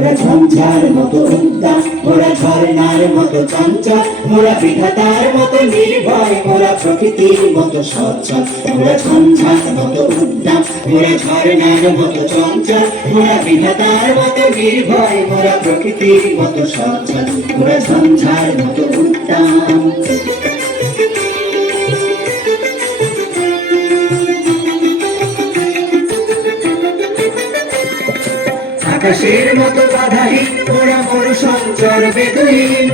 ঝঞ্ঝার মতো উদ্দাম মোরা ঝর্ণার মতো চঞ্চল, মোরা বিধাতার মতো নির্ভয়, মোরা প্রকৃতির মতো সচ্ছল। মোরা ঝঞ্ঝার মতো উদ্দাম মোরা ঝর্ণার মতো চঞ্চল, মোরা বিধাতার মতো নির্ভয়, মোরা প্রকৃতির মতো সচ্ছল। মোরা ঝঞ্ঝার মতো উদ্দাম আকাশের মতো বাধাহীন, মোরা মোর সঞ্চর বেদুইন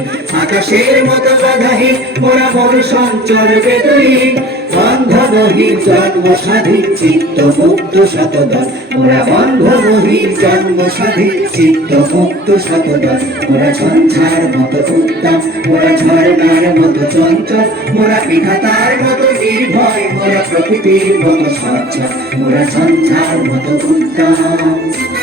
আকাশের মতো বাধাহীন, মোরা মোর সঞ্চর বেদুইন বন্ধনহীন জন্ম স্বাধীন, চিত্ত মুক্ত শতদল মোরা বন্ধনহীন জন্ম স্বাধীন, চিত্ত মুক্ত শতদল মোরা ঝঞ্ঝার মতো উত্তম, মোরা ঝর্ণার মতো চঞ্চল। মোরা বিধাতার মতো নির্ভয়, মোরা প্রকৃতির মতো সচ্ছল মোরা ঝঞ্ঝার মতো উত্তম।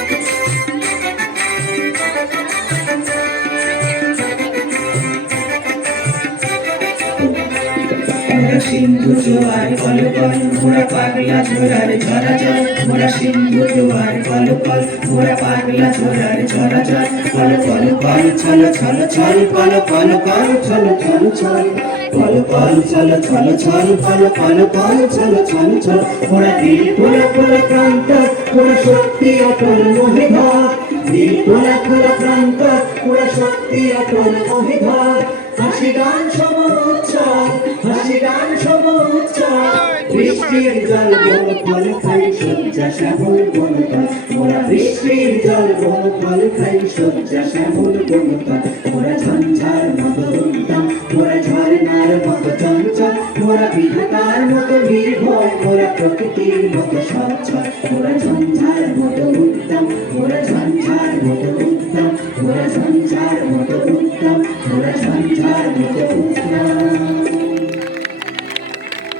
মোরা সিন্ধু জোয়ার কল কল, মোরা পাগলা ঝোরার ঝরা জল মোরা সিন্ধু জোয়ার কল কল, মোরা পাগলা ঝোরার ঝরা জল কল কল কল, ছল ছল ছল, কল কল কল, ছল ছল ছল, কল কল ছল ছল ছল, কল কল কল, ছল ছল ছল, মোরা দিল ফুল ফুল প্রান্ত মোরা শক্তি অটল মোহে দিল ফুল ফুল প্রান্ত মোরা শক্তি অটল মোহে ধর হাসি গান সম উচ্চার, হাসি গান সম উচ্চার। বৃষ্টির জল বন ফল খাই সজ্জা, শ্যামল বনতল মোরা বৃষ্টির জল বন ফল খাই সজ্জা, শ্যামল বনতল মোরা ঝঞ্ঝার মতো উদ্দাম মোরা ঝর্ণার মতো চঞ্চল। মোরা বিধাতার মতো নির্ভয়, মোরা প্রকৃতির মতো সচ্ছল। মোরা ঝঞ্ঝার মতো 爱你的地方